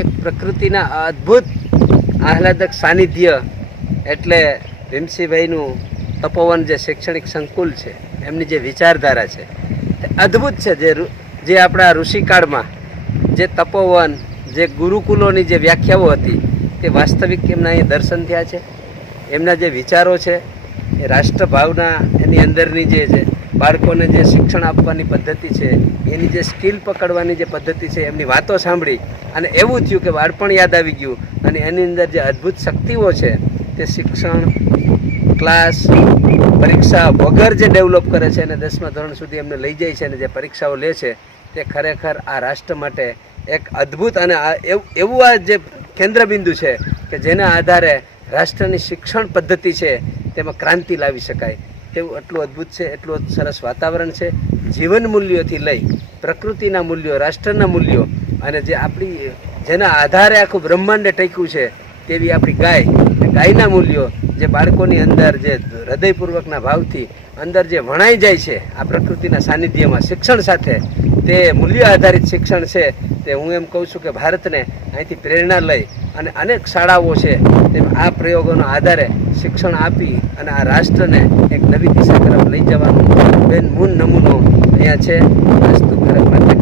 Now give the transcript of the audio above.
એક પ્રકૃતિના અદ્ભુત આહલાદક સાનિધ્ય એટલે ભીમસિંહભાઈનું તપોવન જે શૈક્ષણિક સંકુલ છે, એમની જે વિચારધારા છે તે અદ્ભુત છે. જે આપણા ઋષિકાળમાં જે તપોવન, જે ગુરુકુલોની જે વ્યાખ્યાઓ હતી તે વાસ્તવિક એમના અહીં દર્શન થયા છે. એમના જે વિચારો છે એ રાષ્ટ્રભાવના એની અંદરની જે છે, બાળકોને જે શિક્ષણ આપવાની પદ્ધતિ છે, એની જે સ્કિલ પકડવાની જે પદ્ધતિ છે, એમની વાતો સાંભળી અને એવું થયું કે બાળપણ યાદ આવી ગયું. અને એની અંદર જે અદ્ભુત શક્તિઓ છે તે શિક્ષણ, ક્લાસ, પરીક્ષા વગર જે ડેવલપ કરે છે અને 10મા ધોરણ સુધી એમને લઈ જાય છે અને જે પરીક્ષાઓ લે છે તે ખરેખર આ રાષ્ટ્ર માટે એક અદ્ભુત અને એવું આ જે કેન્દ્રબિંદુ છે કે જેના આધારે રાષ્ટ્રની શિક્ષણ પદ્ધતિ છે તેમાં ક્રાંતિ લાવી શકાય તેવું એટલું અદ્ભુત છે. એટલું સરસ વાતાવરણ છે. જીવન મૂલ્યોથી લઈ પ્રકૃતિના મૂલ્યો, રાષ્ટ્રના મૂલ્યો અને જે આપણી જેના આધારે આખું બ્રહ્માંડ ટક્યું છે તેવી આપણી ગાયના મૂલ્યો જે બાળકોની અંદર જે હૃદયપૂર્વકના ભાવથી અંદર જે વણાઈ જાય છે આ પ્રકૃતિના સાનિધ્યમાં શિક્ષણ સાથે, તે મૂલ્ય આધારિત શિક્ષણ છે. તે હું એમ કહું છું કે ભારતને અહીંથી પ્રેરણા લઈ અને અનેક શાળાઓ છે તેમ આ પ્રયોગોના આધારે શિક્ષણ આપી અને આ રાષ્ટ્રને એક નવી દિશા તરફ લઈ જવાનો બેન મૂન નમૂનો અહીંયા છે. વાસ્તુ ભારત માટે